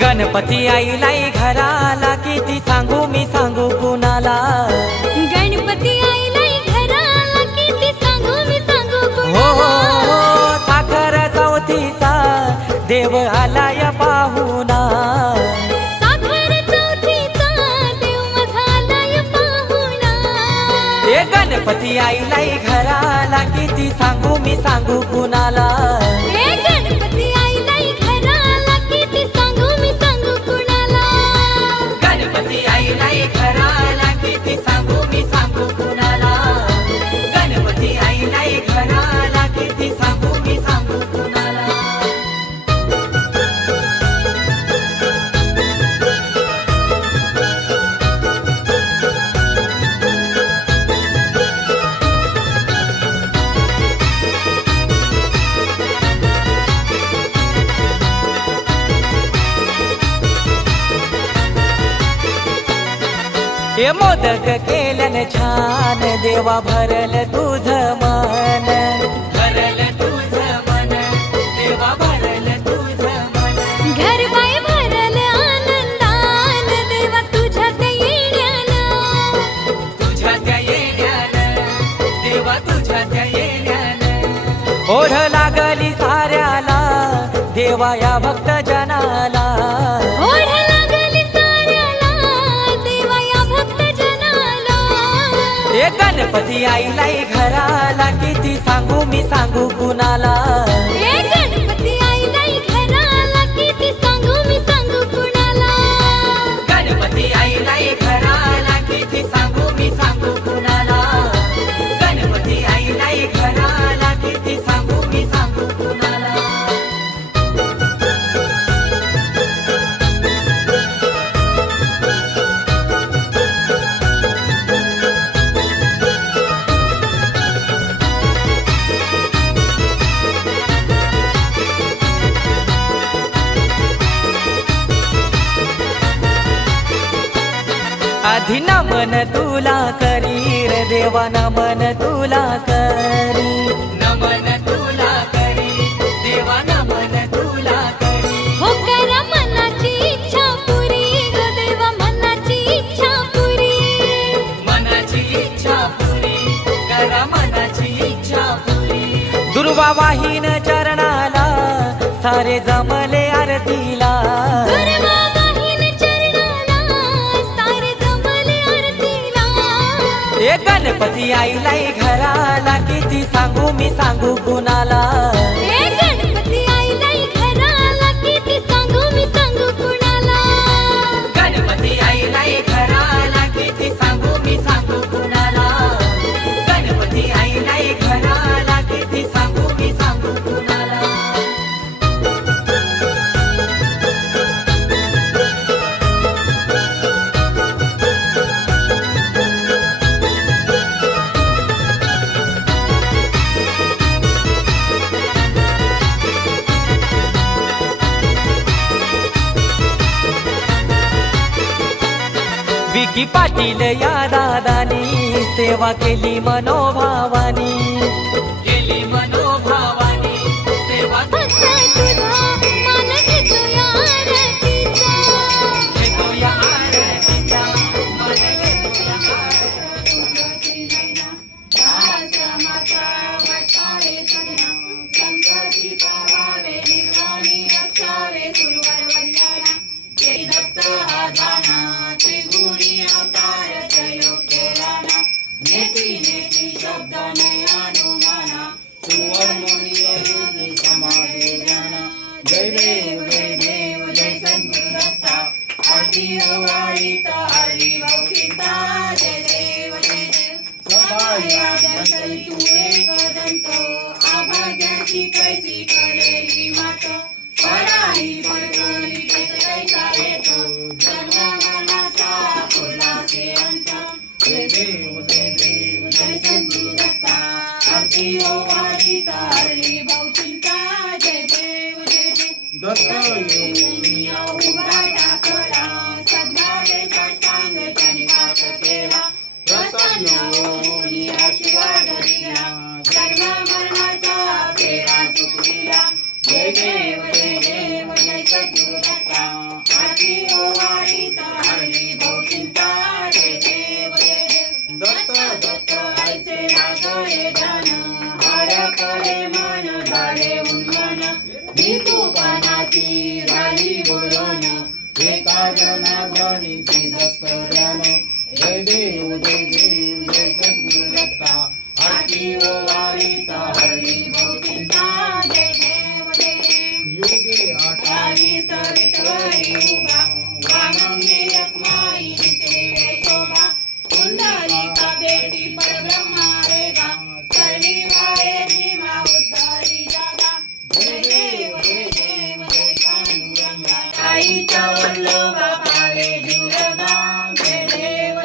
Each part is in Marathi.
गणपती आईलाई घराला किती सांगू मी सांगू कुणाला। गणपती आईलाई घराला किती सांगू मी सांगू हो कुणाला। साखर चौथीचा देव आलाय पाहुणा। साखर चौथीचा देव माझा आलाय पाहुणा। ए गणपती आईलाई घराला किती सांगू मी सांगू कुणाला। ए गणपती आईलाई घराला किती सांगू मी सांगू कुणाला। गणपती आईलाई घराला किती सांगू मी सांगू कुणाला। गणपती आईलाई घराला किती सांगू मी सांगू कुणाला। हे मोदक केलन छान देवा भरल तुझं मन। भरल तुझं मन देवा भरल तुझं मन। घर बाय भरल आनंदान देवा तुझ्यात येण्यानं। तुझ्यात येण्यानं देवा तुझ्यात येण्यानं। ओढ लागली साऱ्याला देवा या भक्त जनाला। ओढ लागली साऱ्याला देवा या भक्त जनाला। ए गणपती आईलाई घराला किती सांगू मी सांगू कुणाला। ए गणपती आईलाई घराला किती सांगू मी सांगू कुणाला। गणपती आईलाई घराला किती सांगू मी सांगू कुणाला। गणपती आईलाई घराला किती सांगू मी सांगू कुणाला। आधी नमन तुला करी रे देवा नमन तुला करी। नमन तुला करी देवा नमन तुला करी। हो करा मनाची इच्छा पुरी ग देवा मनाची इच्छा पुरी। मनाची इच्छा पुरी करा मनाची इच्छा पुरी। दुर्वा वाहीन चरणाला सारे जमले आरतीला। दुर्वा वाहीन चरणाला सारे जमले आरतीला। ए गणपती आईलाई घराला किती सांगू मी सांगू कुणाला। ए गणपती आईलाई घराला किती सांगू मी सांगू कुणाला। गणपती आईलाई घराला किती सांगू मी सांगू कुणाला। गणपती आईलाई घराला किती सांगू मी सांगू कुणाला। विकी पाटील या दादानी सेवा केली मनोभावानी। केली मनोभावानी सेवा फक्त तुझा मान घेतो या आरतीचा। घेतो या आरतीचा मन घेतो या आरतीचा। जय देव जय देव जय सद्गुरु दत्ता। आरती ओवाळी तारी लौकिता। जय देव जय देव सबाई तू एक दंत। आभाग्याची कैसी कलेली मात। पराई परकली कैसा येतो जन्म मनाचा फुलाचे अंत। जय देव जय सद्गुरु दत्ता। आरती ओवाळी तारी लौकिता। जय देव जय देव दत्त येऊनिया उभा टाकला। सद्भावे साष्टांग निवास केला। प्रसन्न होऊनी आशीर्वाद दिला। जन्म मरणाचा फेरा चुकविला। जय देव जय सद्गुरु दत्ता। हरी बोलन एका जनार्दनी सिद्धस्तोर्यान जय देव जय सद्गुरु दत्ता आरती ओवाळीता हरी बोलता जय देव युगे आठावी सवितवरी उभा वामंगी रखमाई दिसे शोभा पुंडलिका बेटी परब्रह्मा रेगा करणी वाळे भीमा उद्धारी जागा जय देव जय पांडुरंगा आईच्या वल्लभा पावे जुळगा जय देव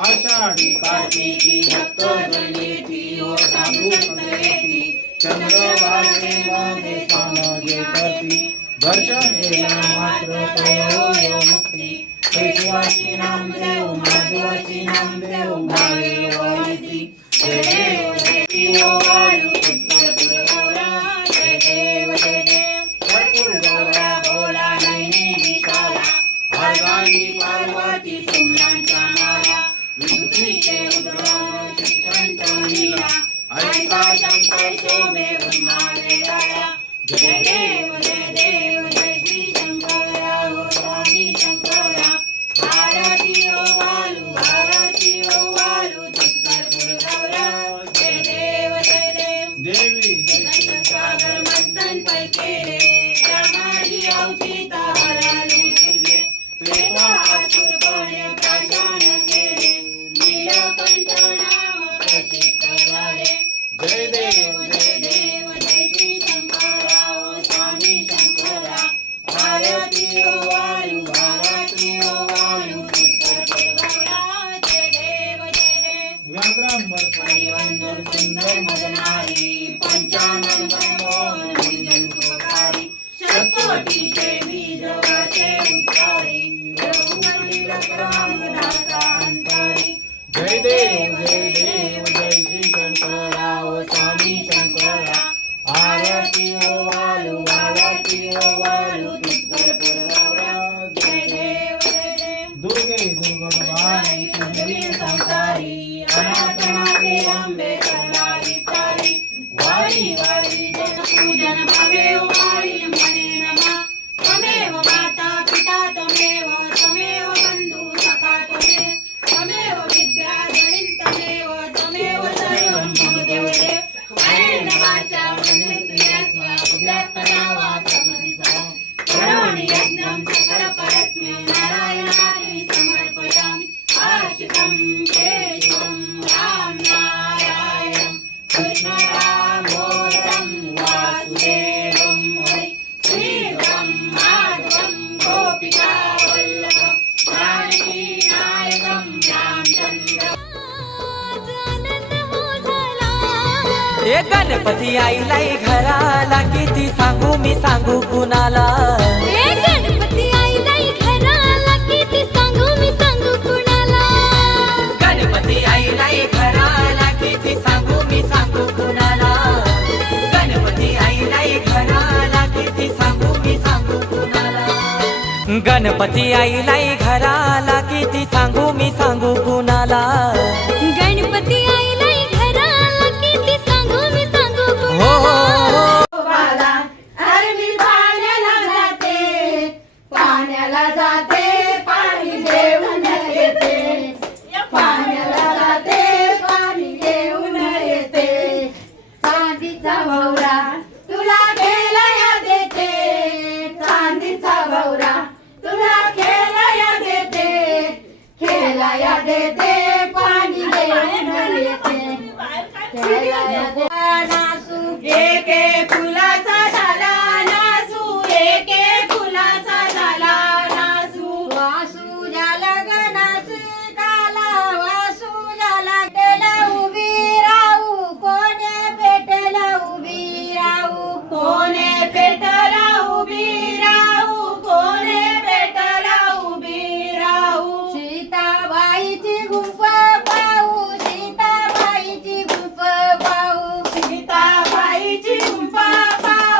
आषाढी कार्तिकी भक्त जनेती ओ साधू संत येती चंद्रभागे मध्ये सामगे करती दर्शन केला मात्र प्रयोग मुक्ती केशवाची नामदेव माधवाची नामदेव भावे वळती जय देव जय वाळू उत्तरपूर गौरा जय देव कर्पूर गौरा बोला नैनी दिशाला अर्धांगी पार्वती सुमनांच्या माला विभूतीचे उद्गार शिखंत नीला ऐका शंकर शोभे ब्रह्माने गाया जय देव जय श्री शंकरा ओ स्वामी शंकरा आरती ओ वालू कर्पूर गौरा जय देव देवी सागर मंथन पैकेले त्यामाजी अवचिता हरालू तुले त्रेता असुर पाण्य प्राशान केले नीलकंठ नाम प्रसिद्ध झाले जय देव जय श्री शंकरा ओ स्वामी शंकरा आरती ओ वालू कर्पूर गौरा जय देव व्याघ्रांबर परिवंदन सुंदर मदनारी पंचानन मनमोहन निर्जन सुखकारी शतकोटीचे बीजवाचे उद्धारी रघुपती रघुराम दाता अंतरी जय देव जय श्री शंकरा ओ स्वामी शंकरा आरती ओ वालू कर्पूर गौरा जय देव दुर्गे दुर्गणवाणी सुंदरी संसारी अनाथ माते अंबे करुणा विस्तारी वारी जन पूजन भावे वारी मने नमा त्वमेव माता पिता त्वमेव बंधु सखा त्वमेव विद्या गणित त्वमेव सर्वं मम देवदेव कायेन वाचा मनसेन्द्रियात्मा बुद्ध्यात्मना वा प्रकृतिसह करोमि यज्ञं सकल परस्मै नारायणाय समर्पयामि आश्रितं केशवं राम नारायणं कृष्णदामोदरं वासुदेवं हरि श्रीराम माधवं गोपिका वल्लभं जानकी नायकं रामचंद्र आज आनंद हो झाला ए गणपती आईलाई घराला किती सांगू मी सांगू कुणाला हे गणपती आईलाई घराला किती सांगू मी सांगू कुणाला गणपती आईलाई घराला किती सांगू मी सांगू कुणाला गणपती आईलाई घराला किती सांगू मी सांगू कुणाला गणपती आईलाई घराला किती सांगू मी सांगू कुणाला गणपती आईलाई घराला किती सांगू मी सांगू हो कुणाला बाला अरे मी पाण्याला जाते पाणी घेऊन येते पाण्याला जाते पाणी घेऊन येते चांदीचा भवरा तुला खेळाया देते चांदीचा भवरा तुला खेळाया देते पाणी घेऊन येते खेळाया देते नासू एके फुलाचा झाला नासू एके फुलाचा झाला नासू वासू झाला गणासी काला वासू झाला पेटला उभी राहू कोणे पेटला उभी राहू कोणे पेटला उभी राहू कोणे पेटला उभी राहू सीताबाईची गुंफ पाहू सीताबाईची गुंफ पाहू सीताबाईची गुंफ पाहू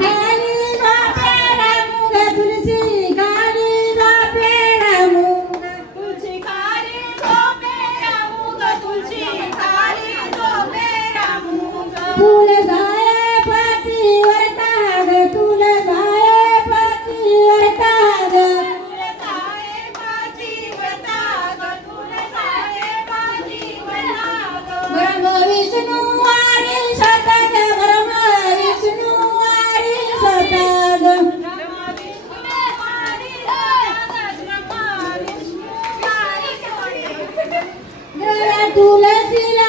खाली वाप्याला मुग तुलसी खाली वाप्याला मुग तुलसी खाली झोपेला मुग तुलसी खाली झोपेला मुग फुल झाले पातीवर ताग तुल झाले पातीवर ताग तुल झाले पातीवर ताग तुल झाले पातीवर ताग ब्रह्म विष्णू वारी सतत ब्रह्म विष्णू वारी सतत ब्रह्म विष्णू वारी सतत ब्रह्म विष्णू वारी सतत तुलसीला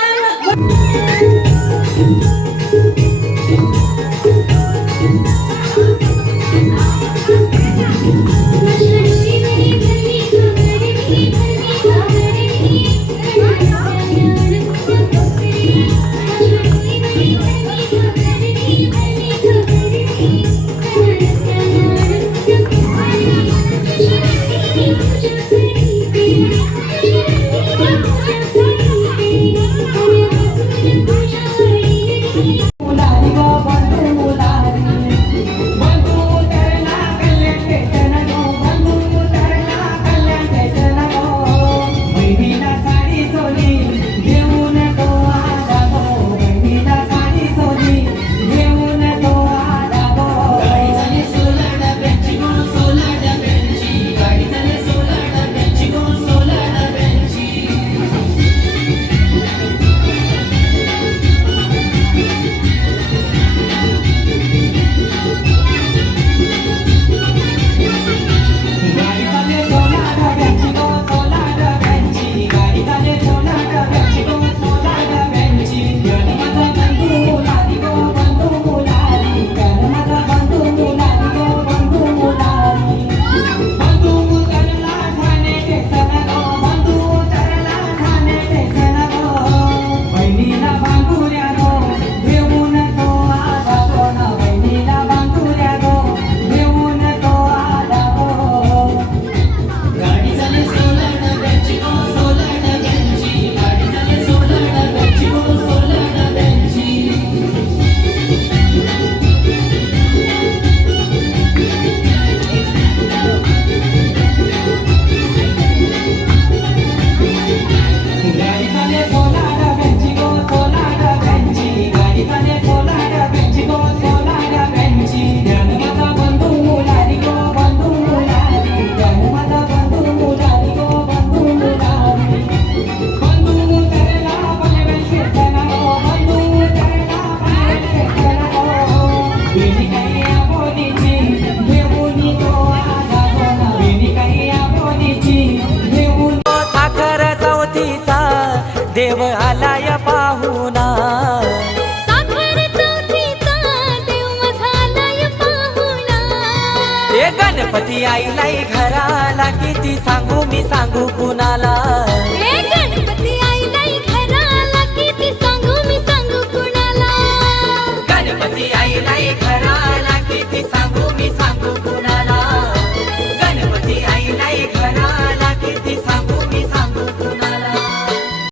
साखर चौथीचा देव आलाय पाहुणा साखर चौथीचा देव झालाय पाहुणा ए गणपती आईलाई घराला किती सांगू मी सांगू कुणाला